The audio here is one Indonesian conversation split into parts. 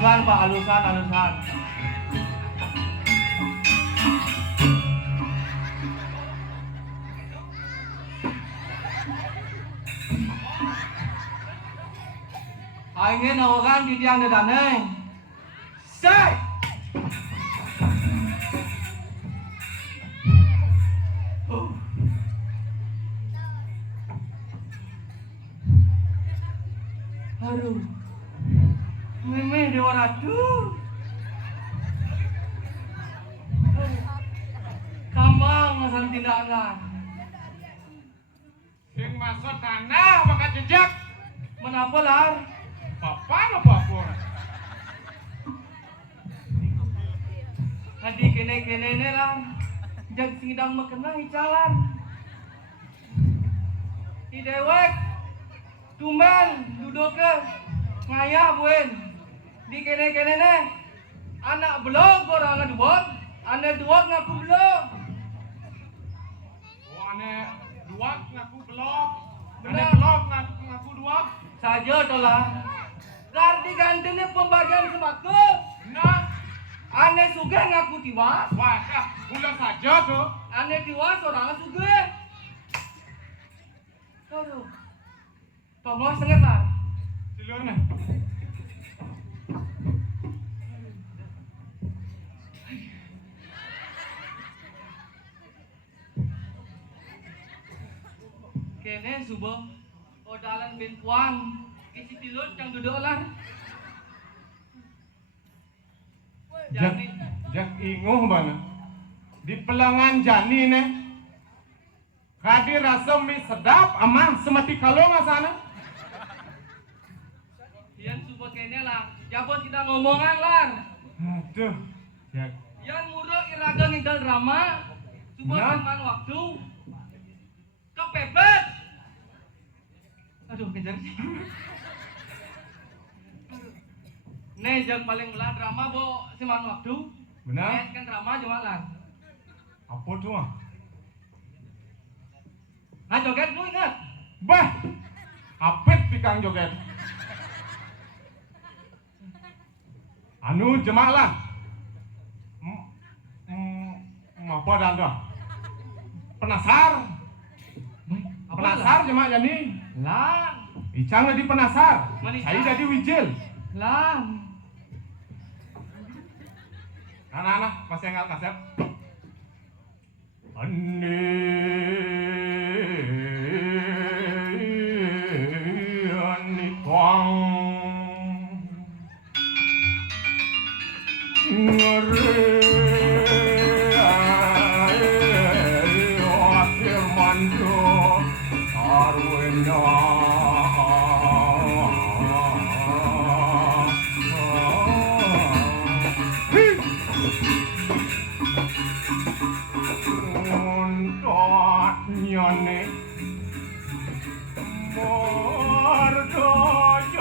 Alusan Pak, alusan. Aingin orang di tiang dedane. Say! Aduh. Meme dewa ratu. Kamang masan tindakan. Sing masuk tanah bakat jejak. Menapa lar? Apa? Hadi kene ne lah. Jag sidang makena hicalan. Di dewek. Tuman duduk ke ngaya buen. Di kene ne. Anak belum orang ngeduot. Anak duot ngaku belum. Oh, aneh dua ngaku belum. Aneh Benar. belum ngaku dua. Saja tolah. Gar digantinya pembagian sembako. Nah, Aneh suge ngaku tiwas. wah, bulan saja tuh. Aneh tiwas orang suge. Aduh. Tolong sengat lah. Silur nih. Kene subuh. Odalan bin puang. Isi tilut yang duduk lah. Jak inguh mana? Di pelangan jani nih. Kadi rasa mie sedap amah semati kalong sana. Yang subuh kene lah. Jabot kita ngomongan lah. Aduh, Jak. Yang muruk iraga ngidal drama. Subuh Nah. teman waktu. Kepepet. Aduh kejar. Nih yang paling belah drama bo siman waktu. Benar? Kan drama cuma lah. Apa tuh ah? Nah joget lu ingat. Bah, apet pikang joget. Anu jemaah lah. Apa dah dah? Penasar. Penasar jemaah jadi. Lang. Icang jadi penasar. Manisar. Saya jadi wijil. Lang. Anak-anak masih enggak kasep. Ani kwang ngere akhir mando arwena nyane marga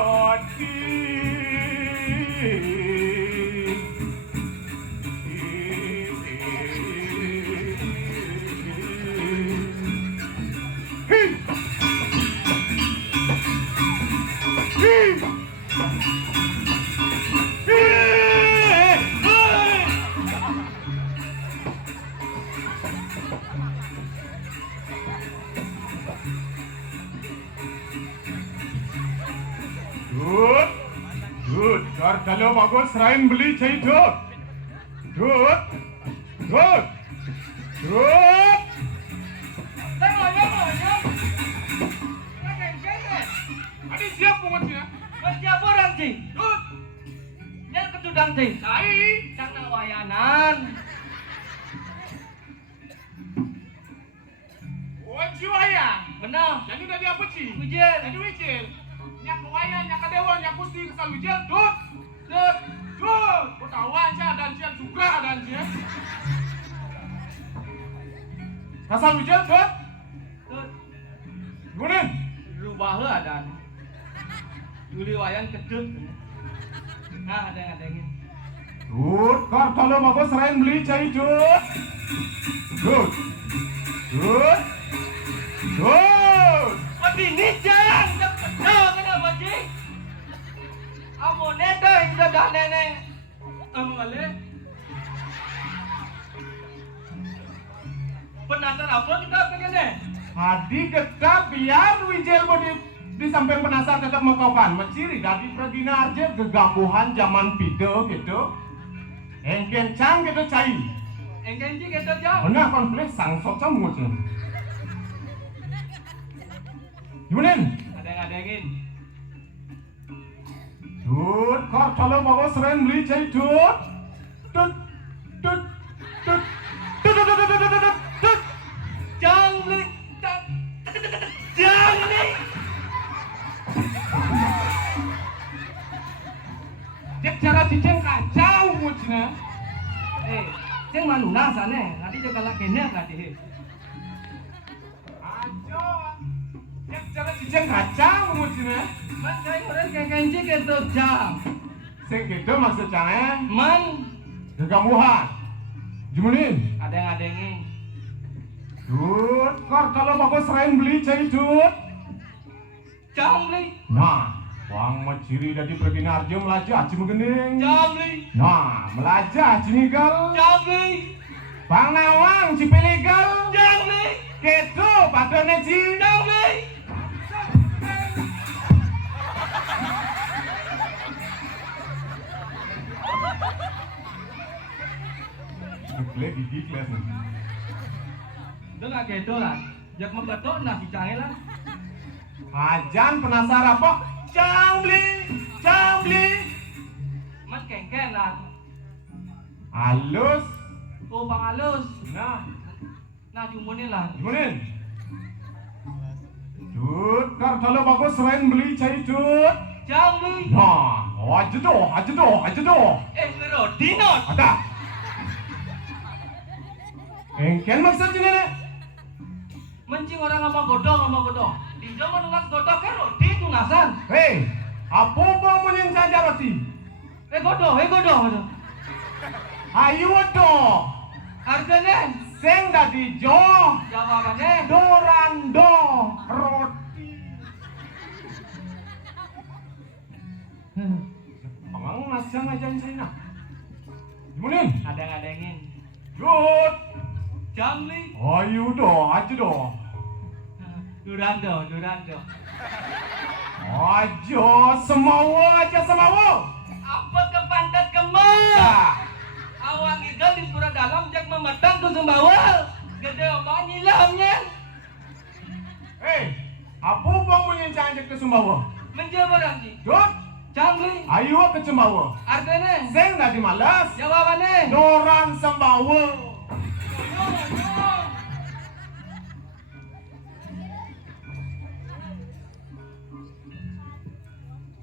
jadi Good. Kalau bagus serain beli cai Good. Adi siap pungetnya. Siapa orang sih? Good. Yang ketudang sih. Cai. Cang wayanan. Wajib ayah. Benar. Jadi udah dia apa sih? Wijil. Jadi wijil. Nyak wayah, nyak kadewa, nyak kusti kesal wijil. Good. Kau tahu aja dan sian juga dan sian. Kasal wijil, good. Gimana? Rubah adan. Duli wayan kedut. Nah, ada yang ngadengin. Good. Kalau bagus serain beli cai good. Good. Ini jang, kenapa sih? Amone dah sudah dah nenek penasar apa kita pengen deh? Hadi gedap biar wijel di samping penasar tetap mengkaukan. Menciri dari Pregina Arja gegambuhan zaman video gitu. Engkencang gitu cai. Engkenji kita jauh. Benar konflik sang socam muncul. Gimana? Adeng-adengin. Tut, kor kalau bawa seren beli cai tut. Tut, tut, tut, tut, tut, tut, tut, tut, tut. Jangli, jangli. Cek cara cicing kacau muncul. Ceng manuna sana, nanti dia kalah kena tadi. Ajo, cek cara cicing kacau muncul. Man saya orang kenkenji kita jam. Sing gitu maksudnya Man, gegambuhan. Gimana? adeng-adengin. Tut, kor kalau bawa seren beli cai tut. Jangli, Nah, wang maciri dari Pregina Arja melajah aci megening. jangli, Nah, melajah aci nigal. jangli, Bang Nawang cipelegal. jangli, Keto padane ci. jangli. Gile gigi kelas nih. Dengar gitu lah. Jak membetok nasi canggih lah. Ajan penasar apa? Cambli, cambli. Man kengken lah. Halus. Oh bang halus. Nah, Cumunin lah. gimana? Tut, kar kalau bagus selain beli cai tut. Jangli. Nah, aja doh. Ngerodi not. Ada. Engken maksudnya nih? Mencing orang ngomong godong. Di zaman nunas godong kan roti tunasan. Hei, apa mau menyen saja roti? Godong. Ayo doh. Harganya. Seng dadi jo. Jawabannya. Dorando roti. Pengang nasang aja China. Gimana? Adeng-adengin. Good. Jangli. Ayo doh, aja doh. Durando. Aja semawa. Apa ke pantat kemar? Ya. Awak ngidal di surah dalam jak memetang ke Sumbawa. Gede omong nyilamnya. Hei, apa bang menyen canjek ke Sumbawa? Menjawab orang ni. Good. Jangli. Ayo ke Sumbawa. Artinya. Seng dadi malas. Jawabannya. Doran Sumbawa.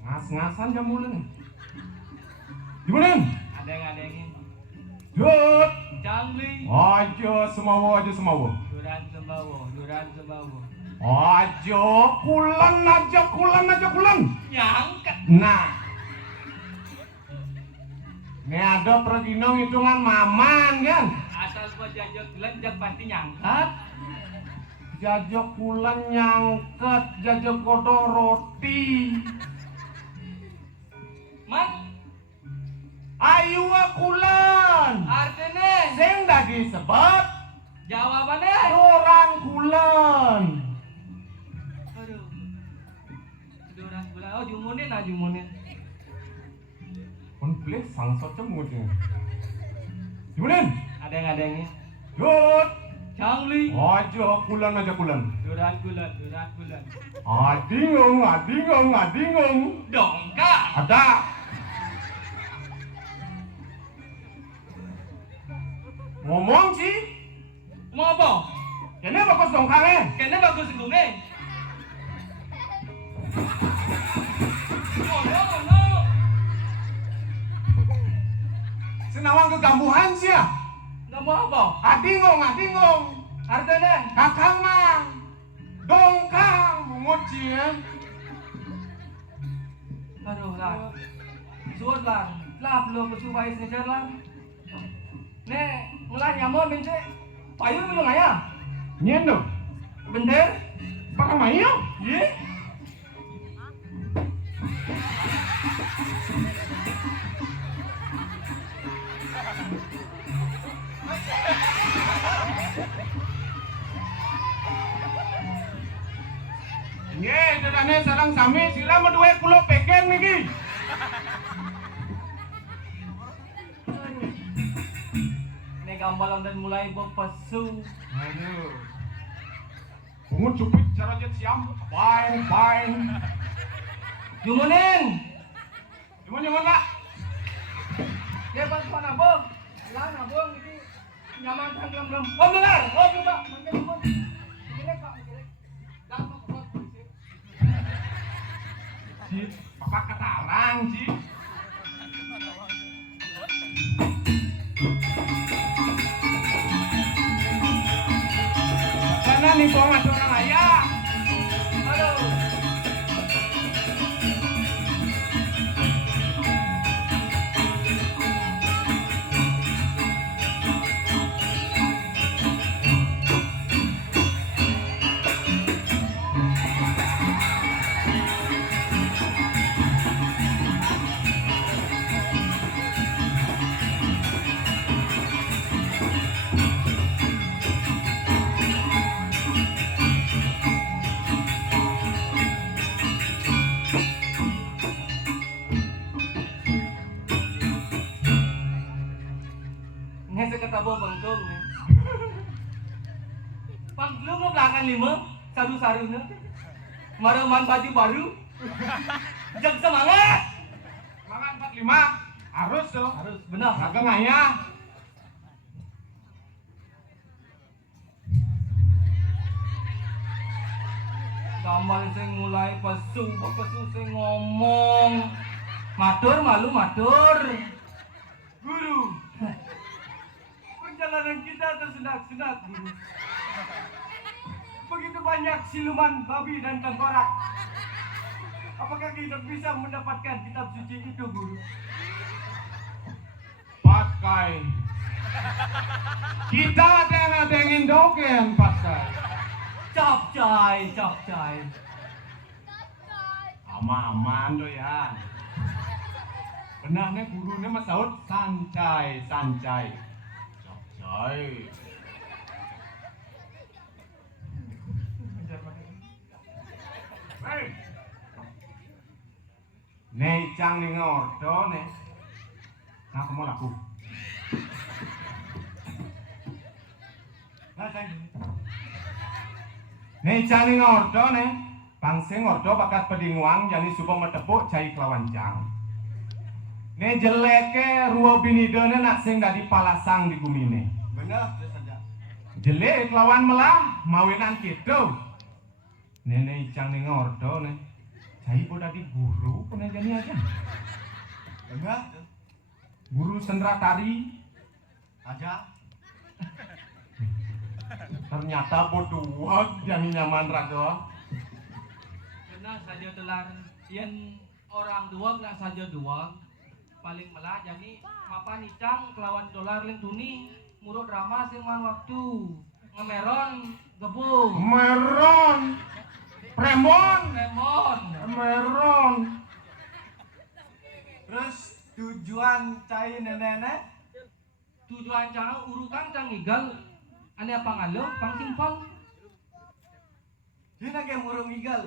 Ngas-ngasan jam mulai. Gimana? Adeng-adengin. Good. Jangli. Aja semawa. Duran Sembawa. Aja kulan. Nyangkat. Nah. Ini ada Pregina hitungan maman kan? Asal gua jajak bulan jak pasti nyangkat. Jajak kulan nyangket, jajak godong roti. Man, Ayo kulan. artinya. Sing dadi sebab Jawabannya. orang kulan. Aduh. Duran bulan. Oh jumunin. Konflik sangsot cemutnya. Gimana? Adeng-adengin. Good. Jangli. Aja kulan. Duran bulan. Adingung. Dongkak. Ada. Ngomong sih. Mau apa? Kene bagus dongkangnya. Kayaknya bagus gungnya. Oh no. Senawang kegambuhan sih ya. Nggak mau apa? Adingung. Artinya. Kakang mang. Dongkang. Moci ya. Aduh lah. Suot lah. Lah belum kesubai sejar lah. Nih, ngelah nyamon bence. Payung belum ayah. Nyendo. Bener? Pakai mayo. Ye? jane sarang sami sila medue kulo peken niki. Ini gambalan dan mulai berpesu. Aduh. Bungut cupit cara jet siam. Bain. Jumunin. Cuman Pak. Dia bantuan abang. Lah abang ini nyaman kan belum. Oh benar. Oh Pak. Mungkin pun. Gelek Pak, gelek. Dah mau ke polisi. Ci, Bapak ketarang, Ci. Sana nih bawa ada orang ayah. Aduh. Ini seketabo bengkong nih. Panggilung lo belakang lima, saru-sarunya. Mareman baju baru. Jag semangat. Semangat 45. Harus tuh. Harus benar. Dagang ayah. Gamal sing mulai pesu sing ngomong. Matur malu matur. Guru. Perjalanan kita tersendak-sendak, Guru. Begitu banyak siluman babi dan tengkorak. Apakah kita bisa mendapatkan kitab suci itu, Guru? Pakai. Kita ada yang doken pakai. Capcay. Aman doh ya. Benarnya gurunya mas saud sancai. Capcay. Hei. Nei cang ning ordo ne. Nah, kamu laku. Nah, cang. Nei cang ning ordo ne. Pangsing ordo bakat pedinguang jani suba metepuk cai kelawan cang. Ne jeleke ruo binidone nak sing dadi palasang di gumine. Benar, saja. Jelek lawan melah mawinan gitu. Nenek icang ning ordo ne. Cai po dadi guru pene jani aja. Benar. Guru sendra tari Aja. ternyata bodoh jani nyaman raga. Benar saja telar. Yen orang dua nak saja dua. Paling melah jadi mapan icang kelawan dolar ling tuni murut drama sing man waktu ngemeron gebung Meron. Premon. Meron. Terus tujuan cai nenek tujuan cang urukan cang igal ane apa ngalo pang simpang dia nak yang urung igal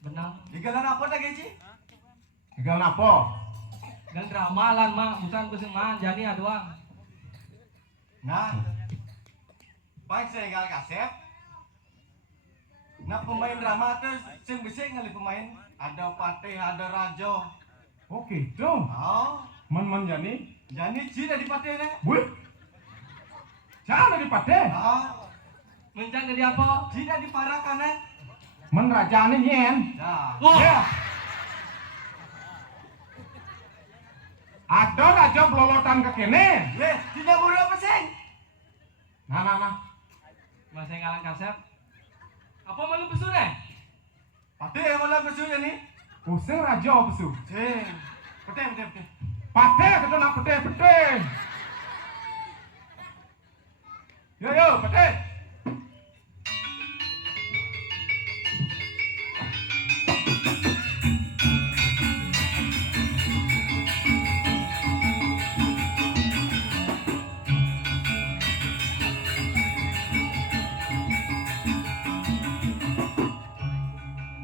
benar igalan apa tak gaji Tinggal napa? igal drama lan mak bukan kuseman jani adoang Nah, baik saya gal kasep. Nah pemain drama tuh sing bising kali pemain. Ada Patih, ada Rajo. Oh gitu. Oh, Men jani. jadi Ci dari Patih nih. Wih. Jangan dipate. Oh, mencang dari apa Ci dari Parakan nih. Men rajane yen. Nah, wah Ya. Ada raja belolotan ke kene. tidak buru apa sih? Nah. masih ngalang kasep apa malu pesu deh Patih yang malah besu ya nih. Pusing raja pesu. Sing, Patih. Pate kita nak pete. Yo, pete.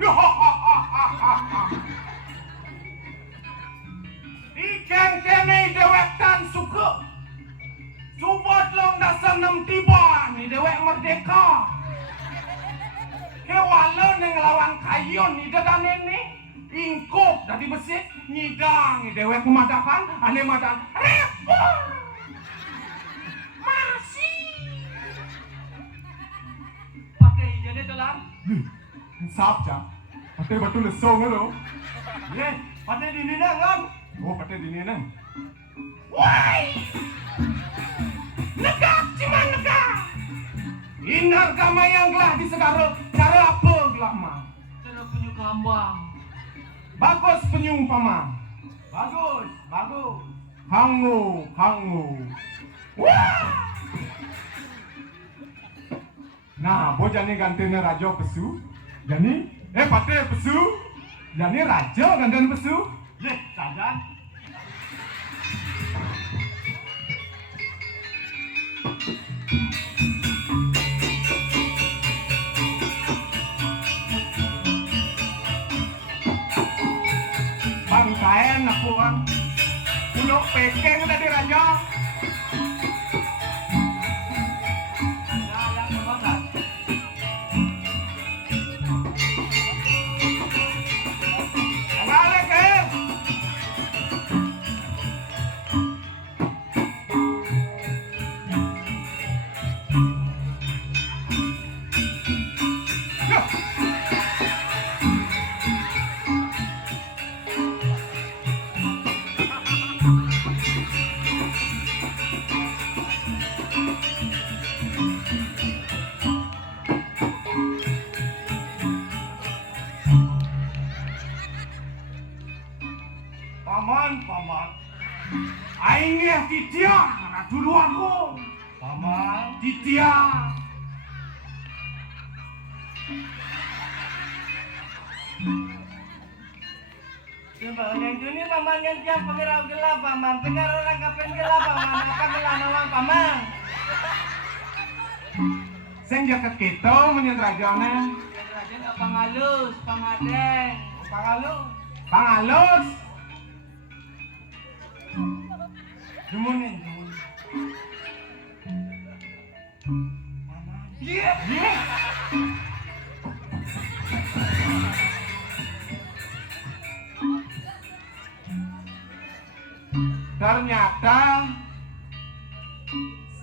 Yo, nem tiba nih dewek merdeka. Kewalen yang ngelawan kayon nih dan ini ingkup dari besi nyidang nih dewek kemadakan ane madan repot masih pakai jadi telan. sap ja pate betul lesong lo Ye, pada di nina kan? oh pate di nene woi negak cuman negak inar kama yang gelah di segara cara apa gelah mah Cara punya kambang. bagus penyumpama Bagus, bagus. hangu wah nah bojane gantene raja pesu jani pate pesu jani raja gantene pesu Ye, sajan. bangkaen aku kan pulau pekeng tadi raja Nah, yang kebanggaan. balik Paman. aing ya titia dulu aku Paman. titia Coba yang ini paman yang tiap pengerau gelap paman, pengar orang kapen gelap paman, apa gelah nawang paman? sing jaket kita menyen rajane Raja nggak pangalus, pangadeng, pangalus. pangalus Jumunin. Iya. ternyata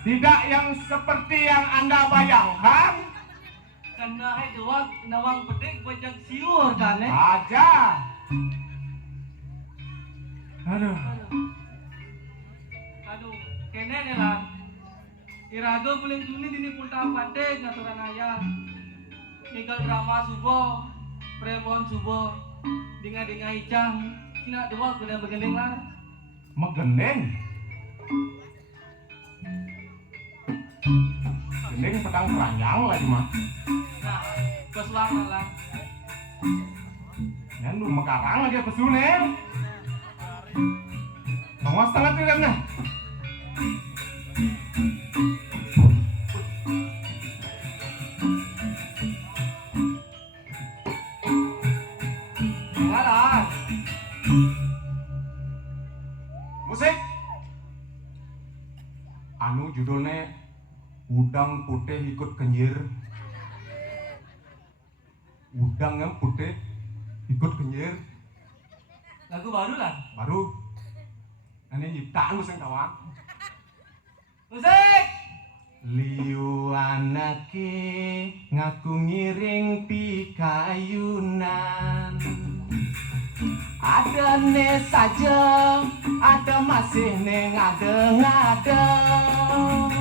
tidak yang seperti yang Anda bayangkan. Karena doang nawang pedek bajak siur kan Aja. Aduh. Aduh, kene nih lah. Irago paling tuni dini pulta pandai ngaturan ayah. Nikel drama subuh, premon subuh, dinga icang. Cina dua kuda begendeng lah. Megeneng. Gendeng pedang keranjang lagi mah. Nah, kesulang lah. Yan lu mekarang lagi pesune. Tengok setengah tuh kan. Ngalah. Musik. Anu judulnya Udang Putih Ikut Kenyir. Udang yang putih ikut kenyir. Lagu baru lah. Baru. Ini nyiptaan lu sing kawan. Musik. Liu anake ngaku ngiring pikayunan. Ada ne saja, ada masih ne ngadeng-ngadeng.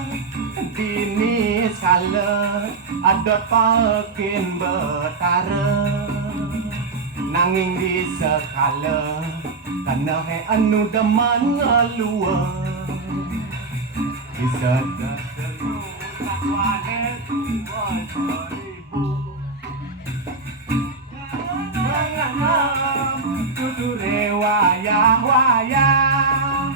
Dini skala ada pakin betara. Nanging di sekala karena he anu deman ngelua. Bisa ketemu satu anet beribu. Menganam tuture wayah-wayah.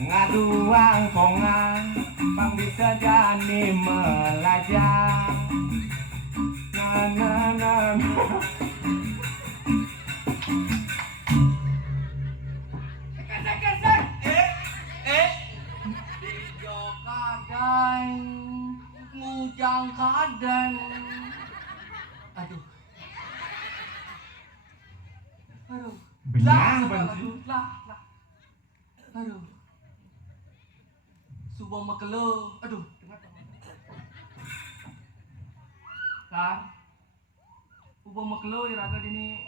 Ngaduang kongang bang bisa jani melajah. Na. Di Jogja Ay, ngujang kadan. Aduh. Aduh. Benyang, Lah, Banci. lah. Aduh. Subang makelo. Aduh. Kan. Subang makelo iraga dini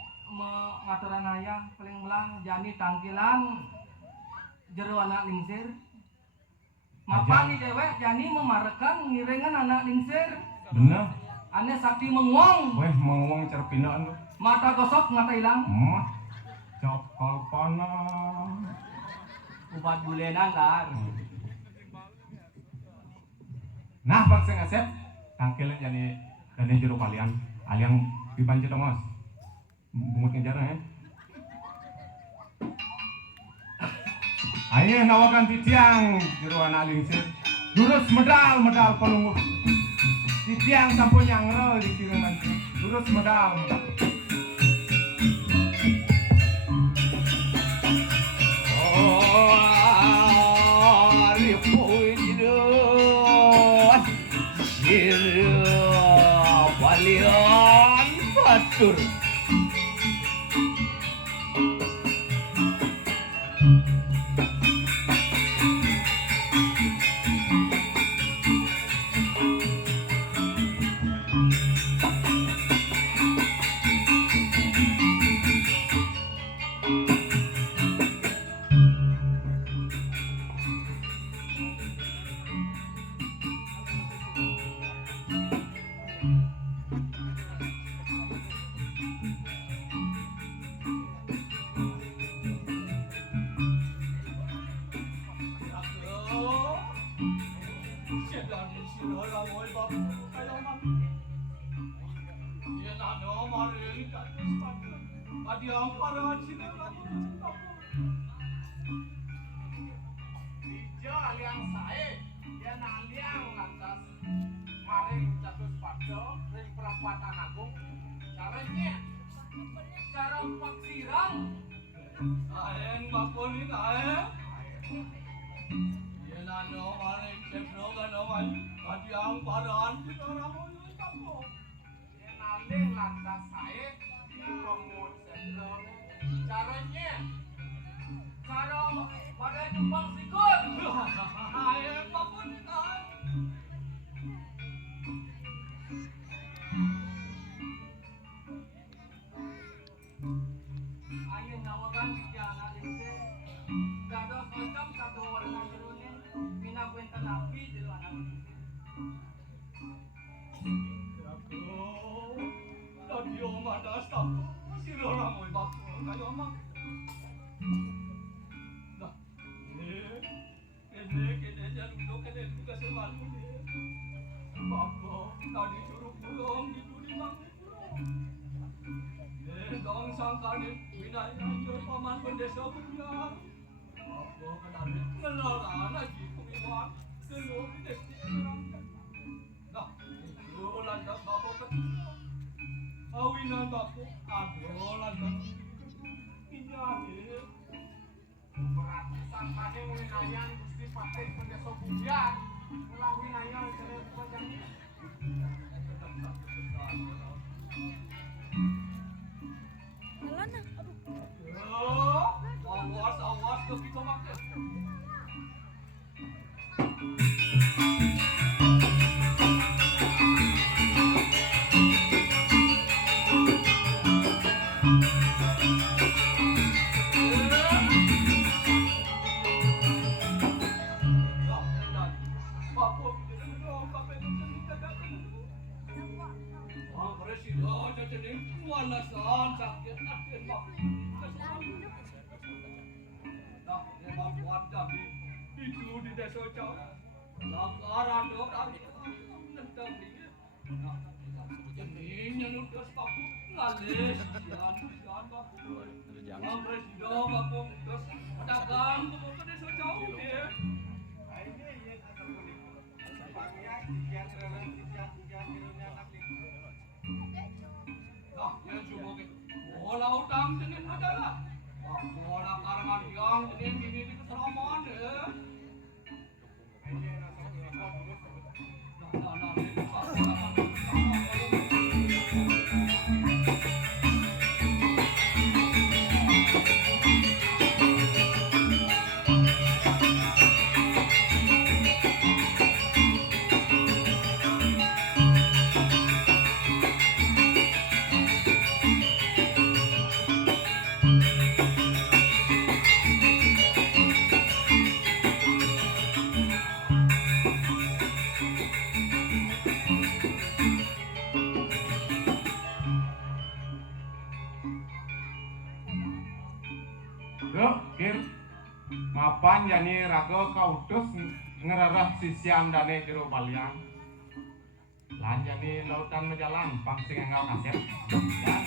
ngaturan ayah paling melang jani tangkilan jero anak lingsir. Mapan di dewek jani memarekan ngirengan anak lingsir. Bener. Ane sakti menguang. Weh, mengwong cerpinaan lu. Mata gosok mata hilang. Mah, cokol panah. Ubat bulenan kan. Nah, Bang Seng Asep, tangkilan jadi jero kalian. Aliang dibanci dong, Mas. Bungut ngejar ya. Ayo nawakan titiang jero anak lingsir. Durus medal penunggu. Titiang sampun nyangro di kiriman. Durus medal. Balian batur. Ijo aliang sae, yen aliang lantas maring catus padha ring perapatan agung. Caranya Cara pak sirang. Aeng bakunin aeng. Yen ano maring cekro kan oman, kadiang padan kita ramoy tapo. yen aling lantas sae pengut sendro. Caranya Cara pada tumpang sikut. Aeng bakunin aeng. Ayo nawakan anak lingsir. Dados macam satu warna jerone mina kuenten api jero anak lingsir. Tadi omah dasar, siro ramoy bapu kayo omah. Nah, kene jan udah kene juga selalu deh. Bapu tadi suruh pulang gitu di mang. Dong sangka nih winai anjur paman pendesa punya. Bapu kenali ngelaran lagi kumiwan telur di desa. Nah, itu lantas bapu ketemu. Awinan bapu, aduh lantas minyak beratusan kane winayan Gusti Patih Pendesa Buyan. Ngelah winayan kene bukan jani. awas kopi tomak. Itu di desa jauh, langgaran dok, nentang dia. Ini yang udah sepaku, lalis, sian baku. Yang presiden baku, terus pedagang, ke desa jauh dia. Nah, yang coba ke bola utang dengan adalah bola karangan yang ini di keseraman deh. Bro, Kir, mapan yani raga kautus ngerarah sisian dane jero balian. Lan yani lautan majalan pang sing enggal kaset. Ya,